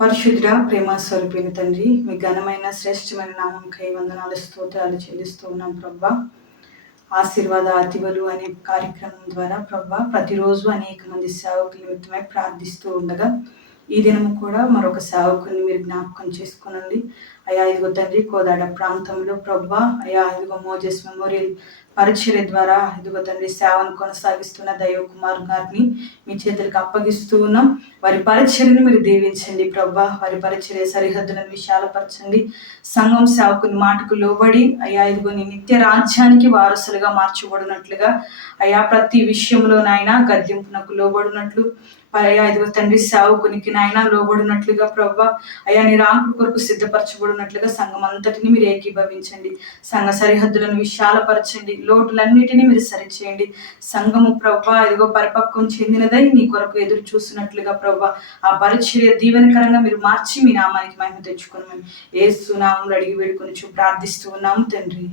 పరిశుద్ర ప్రేమ స్వరూపిణి తండ్రి, మీ ఘనమైన శ్రేష్టమైన నామంకై వందనాలు స్తోత్రాలు చెల్లిస్తూ ఉన్నాం ప్రభా. ఆశీర్వాద అతివలు అనే కార్యక్రమం ద్వారా ప్రభా ప్రతిరోజు అనేక మంది సేవకుల నిమిత్తమై ప్రార్థిస్తూ ఉండగా ఈ దినము కూడా మరొక సేవకుని మీరు జ్ఞాపకం చేసుకునండి అయా. ఇదిగో తండ్రి, కోదాడ ప్రాంతంలో ప్రభా అయా ఇదిగో మోజెస్ మెమోరియల్ పరిచర్య ద్వారా ఇదిగో తండ్రి సేవను కొనసాగిస్తున్న దైవ కుమార్ గారిని మీ చేతులకు అప్పగిస్తూ ఉన్నాం. వారి పరిచర్యను మీరు దీవించండి ప్రభా. వారి పరిచర్య సరిహద్దులను విశాలపరచండి. సంఘం సేవకుని మాటకు లోబడి అయా ఇదిగో నీ నిత్య రాజ్యానికి వారసులుగా మార్చబడినట్లుగా అయా ప్రతి విషయంలో నాయన గద్దింపునకు లోబడినట్లు అయ్యా ఇదిగో తండ్రి సేవకునికి నాయన లోబడినట్లుగా ప్రభా అయ్యా నీ రాకుడు కొరకు సిద్ధపరచబడినట్లుగా సంఘం అంతటిని మీరు ఏకీభవించండి. సంఘ సరిహద్దులను విశాలపరచండి. లోటులన్నిటినీ మీరు సరిచేయండి. సంఘము ప్రభా ఇదిగో పరిపక్వం చెందినదై నీ కొరకు ఎదురు చూసినట్లుగా ప్రభా ఆ పరిచర్య దీవెనకరంగా మీరు మార్చి మీ నామానికి మహిమ తెచ్చుకుని యేసు నామములో అడిగి వేడుకొని ప్రార్థిస్తూ ఉన్నాము తండ్రి.